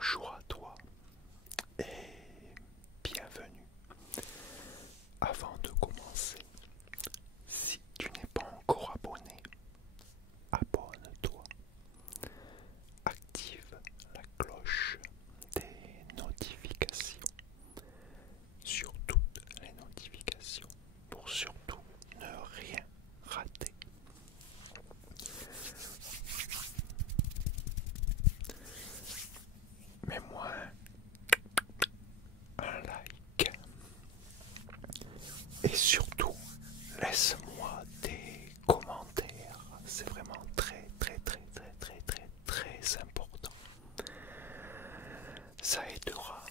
Bonjour à toi et bienvenue. Avant de commencer, si tu n'es pas encore abonné, abonne-toi. Active la cloche des notifications sur toutes les notifications pour surtout ne rien rater. Mets-moi un like et surtout laisse-moi des commentaires. C'est vraiment très très très très très très très important. Ça aidera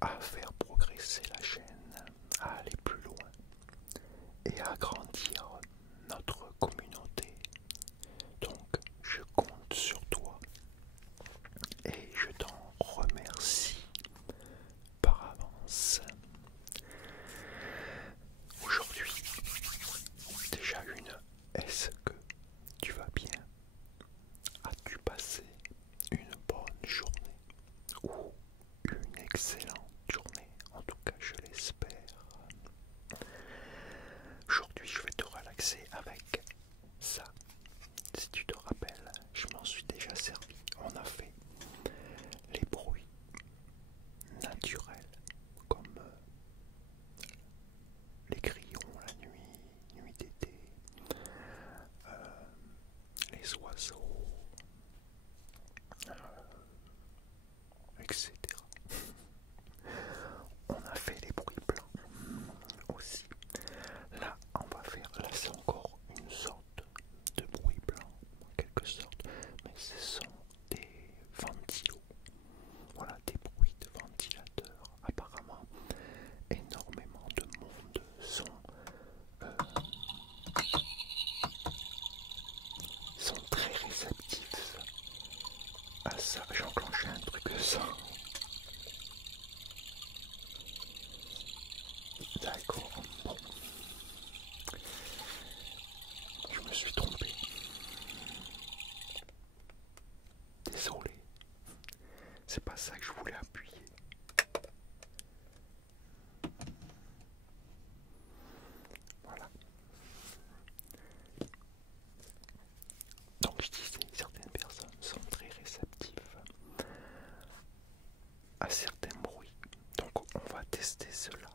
à faire progresser la chaîne, à aller plus loin et à agrandir notre communauté. Donc je compte sur toi et je t'en remercie par avance. Aujourd'hui, déjà est-ce que tu vas bien? As-tu passé une bonne journée ou une excellente journée? En tout cas, je l'espère. Aujourd'hui, je vais te relaxer avec ça. Si tu te rappelles, je m'en suis déjà servi. On a fait les bruits naturels comme les grillons la nuit d'été, les oiseaux, etc. On a fait les bruits blancs aussi. Là, là c'est encore une sorte de bruit blanc, en quelque sorte, mais ce sont des ventilos. Voilà, des bruits de ventilateurs. Apparemment, énormément de monde sont très réceptifs à ça. J'ai enclenché un truc ça. D'accord, bon. Je me suis trompé. Désolé. C'est pas ça que je voulais appuyer. Voilà. Donc je disais, certaines personnes sont très réceptives à certains bruits. Donc on va tester cela.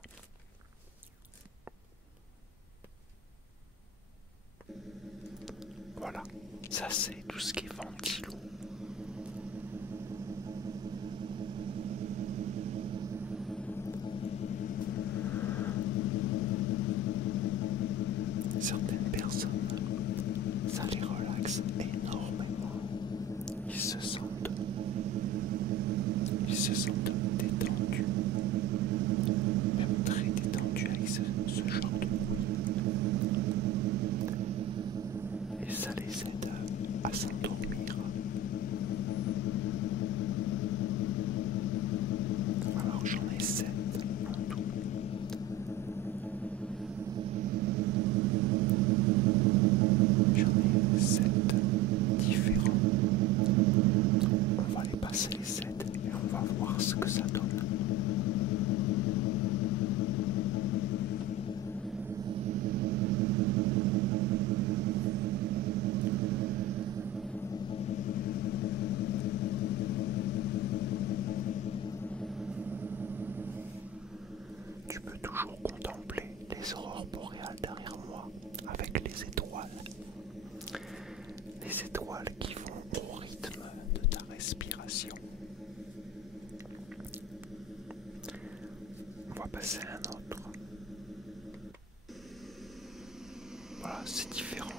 Voilà, ça c'est tout ce qui est ventilo. Certaines personnes, ça les relaxe énormément. Ils se sentent détendus, même très détendus avec ce genre de bruit. Et ça les aide à s'endormir. Alors j'en ai 7 en tout. J'en ai 7 différents. On va les passer les 7 et on va voir ce que ça donne. Tu peux toujours contempler les aurores boréales derrière moi avec les étoiles. Les étoiles qui vont au rythme de ta respiration. On va passer à un autre. Voilà, c'est différent.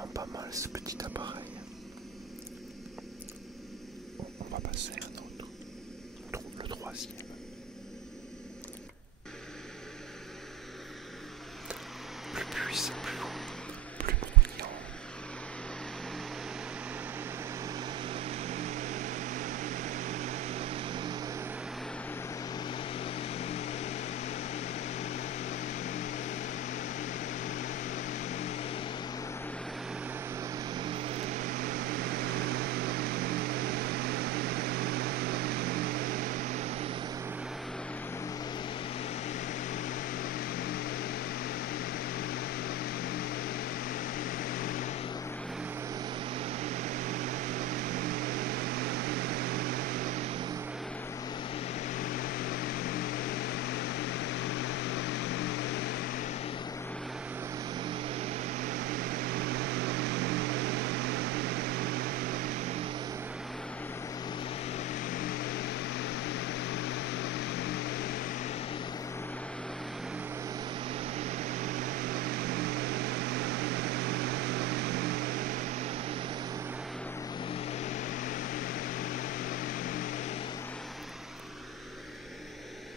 vraiment pas mal ce petit appareil. Bon, on va passer à un autre, le troisième. Plus puissant, plus haut, plus bruyant.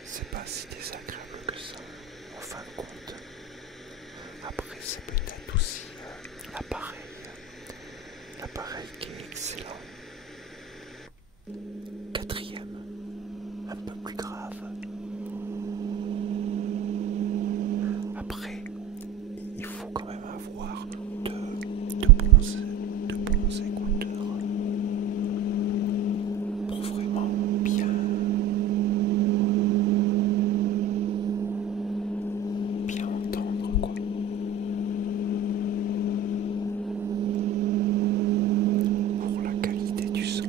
C'est pas si désagréable que ça, en fin de compte. Après, c'est peut-être aussi l'appareil qui est excellent. Quatrième, un peu plus grave. Après, il faut quand même avoir de bons écouteurs pour vraiment bien entendre, quoi. Pour la qualité du son.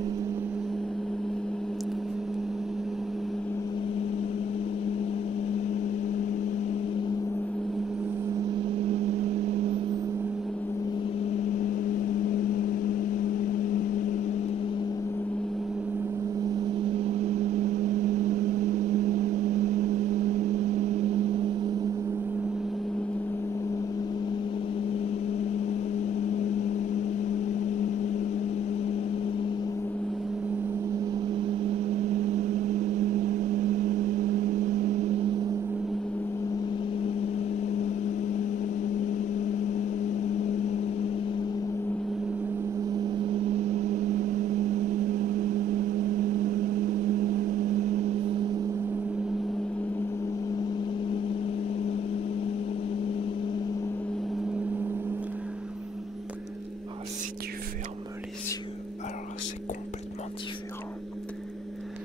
Si tu fermes les yeux, alors là c'est complètement différent.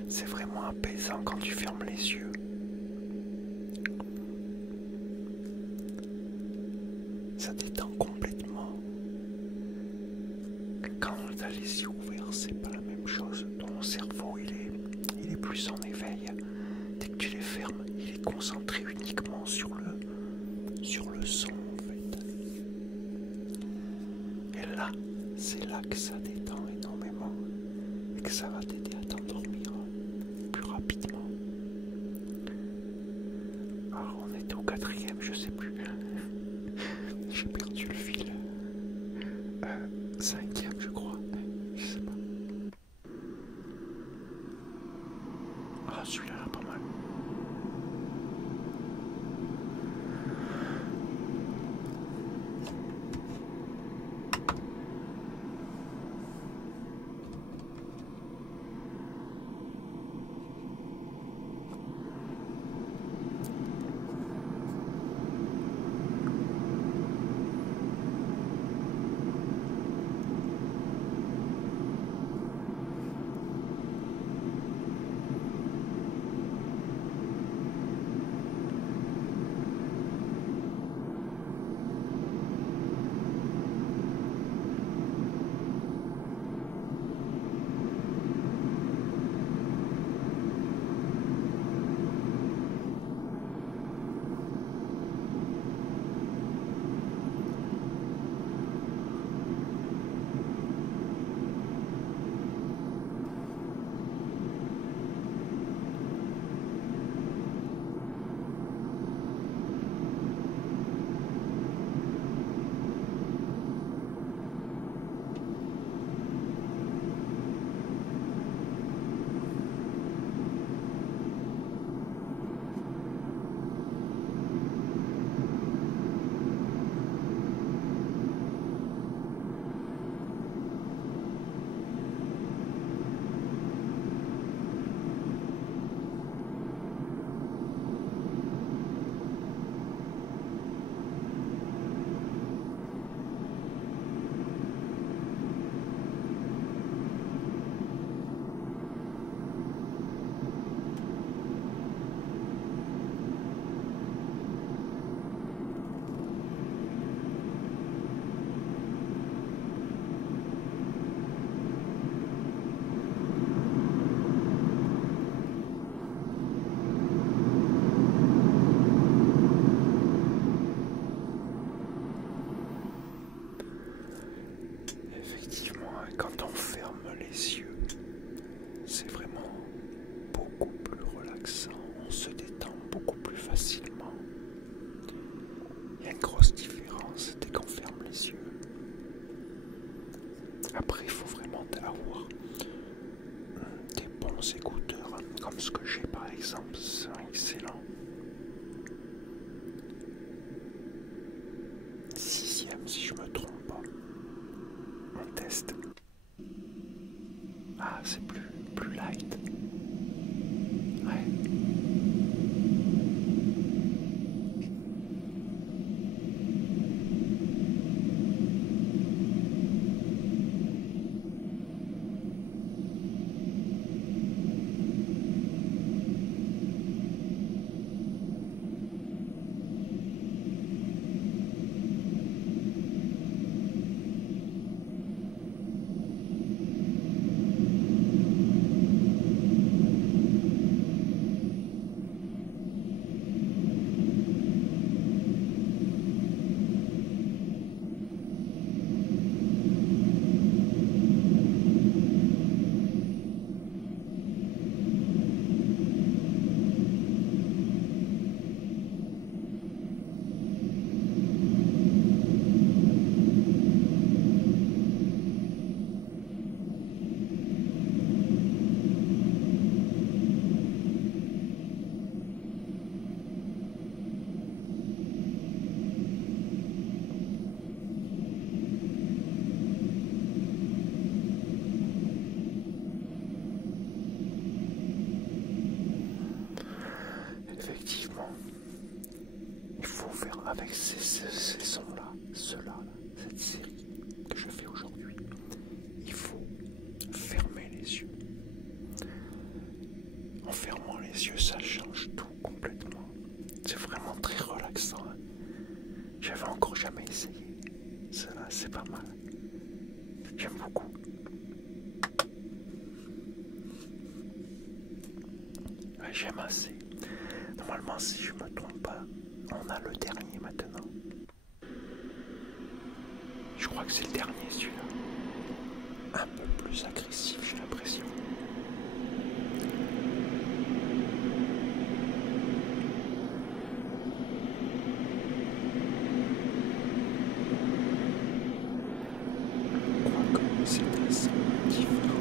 C'est vraiment apaisant quand tu fermes les yeux. Ça détend complètement. Quand tu as les yeux ouverts, c'est pas la même chose. Ton cerveau il est plus en éveil. Dès que tu les fermes, il est concentré uniquement sur le son en fait. Et là, c'est là que ça détend énormément et que ça va t'aider à t'endormir plus rapidement. Alors on était au quatrième, je sais plus. J'ai perdu le fil. Cinquième, je crois. Je sais pas. Ah, celui-là, pas mal. les yeux, c'est vraiment beaucoup plus relaxant, on se détend beaucoup plus facilement. Il y a une grosse différence dès qu'on ferme les yeux. Après, il faut vraiment avoir des bons écouteurs, comme ce que j'ai par exemple, c'est excellent. 6e si je me trompe pas. On teste. Ah, c'est plus light. Ouais. Effectivement, il faut faire avec ces sons-là, ceux-là, cette série que je fais aujourd'hui. Il faut fermer les yeux. En fermant les yeux, ça change tout complètement. C'est vraiment très relaxant. J'avais encore jamais essayé. Cela, c'est pas mal. J'aime beaucoup. Ouais, j'aime assez. Normalement, si je me trompe pas, on a le dernier maintenant. Je crois que c'est le dernier celui-là. Un peu plus agressif, j'ai l'impression. Je crois que c'est un son différent.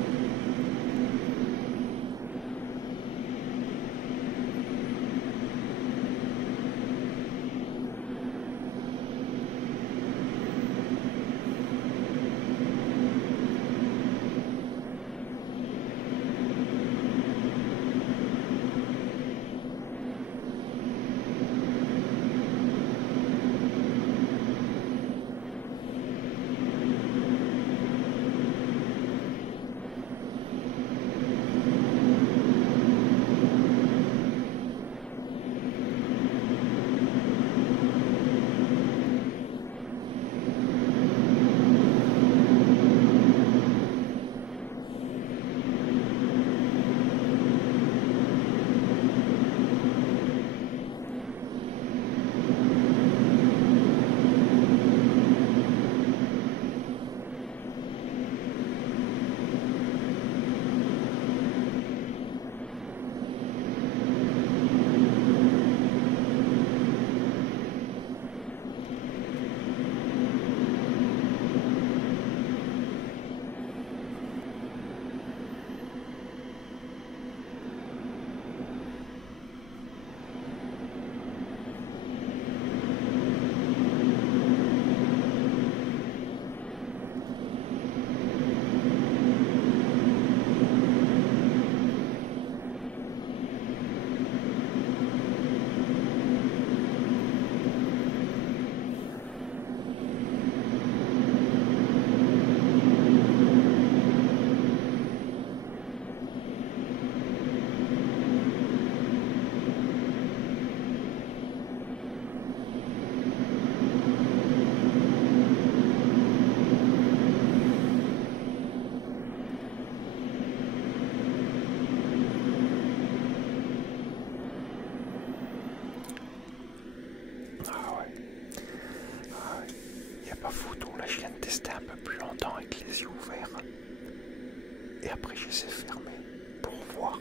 et après je les ai fermés pour voir.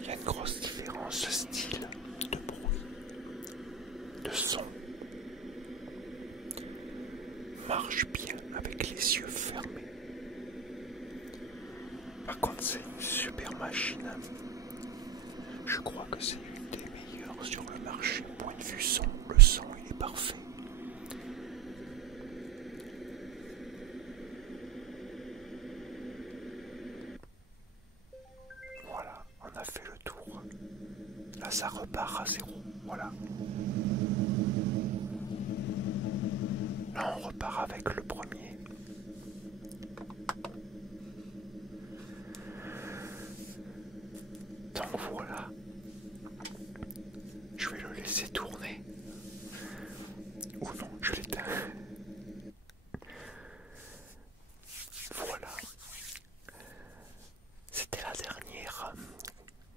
Il y a une grosse différence de style, de bruit, de son. Marche bien avec les yeux fermés. Par contre, c'est une super machine. Je crois que c'est une des meilleures sur le marché. Point de vue son, le son il est parfait. Voilà, on a fait le tour. Là, ça repart à zéro. Voilà. Là, on repart avec le premier. Donc voilà. Je vais le laisser tourner. Ou non, je l'éteins. Voilà. C'était la dernière.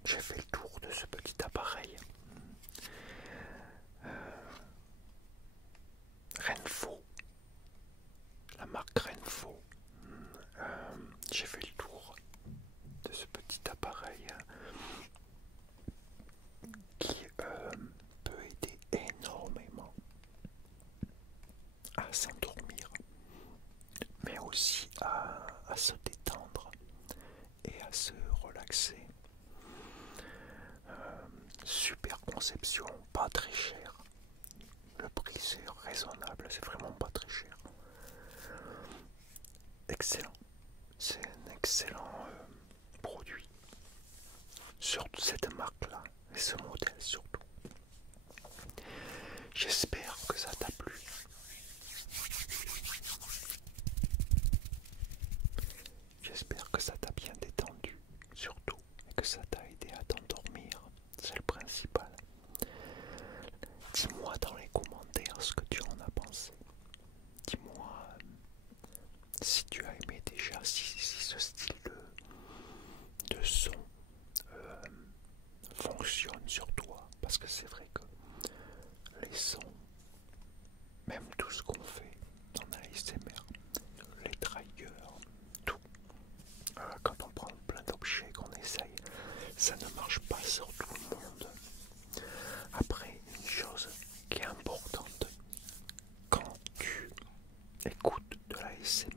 J'ai fait le tour de ce petit appareil. Renfo. La marque Renfo. J'ai fait le tour de ce petit appareil qui peut aider énormément à s'endormir, mais aussi à se détendre et à se relaxer. Super conception, pas très cher. Le prix c'est raisonnable, c'est vraiment pas très cher. Excellent. C'est un excellent produit. Surtout cette marque-là, et ce modèle surtout. J'espère que ça t'a plu. J'espère que ça t'a bien détendu, surtout, et que ça t'a aidé à t'endormir. C'est le principal. Dis-moi dans les commentaires ce que tu en as pensé. Dis-moi si tu as aimé déjà, si ce style de son fonctionne sur toi. Parce que c'est vrai que les sons, même tout ce qu'on fait dans ASMR, les triggers, tout, quand on prend plein d'objets, qu'on essaye, ça ne marche pas sur tout le monde. Après, une chose qui est importante, quand tu écoutes de la ASMR,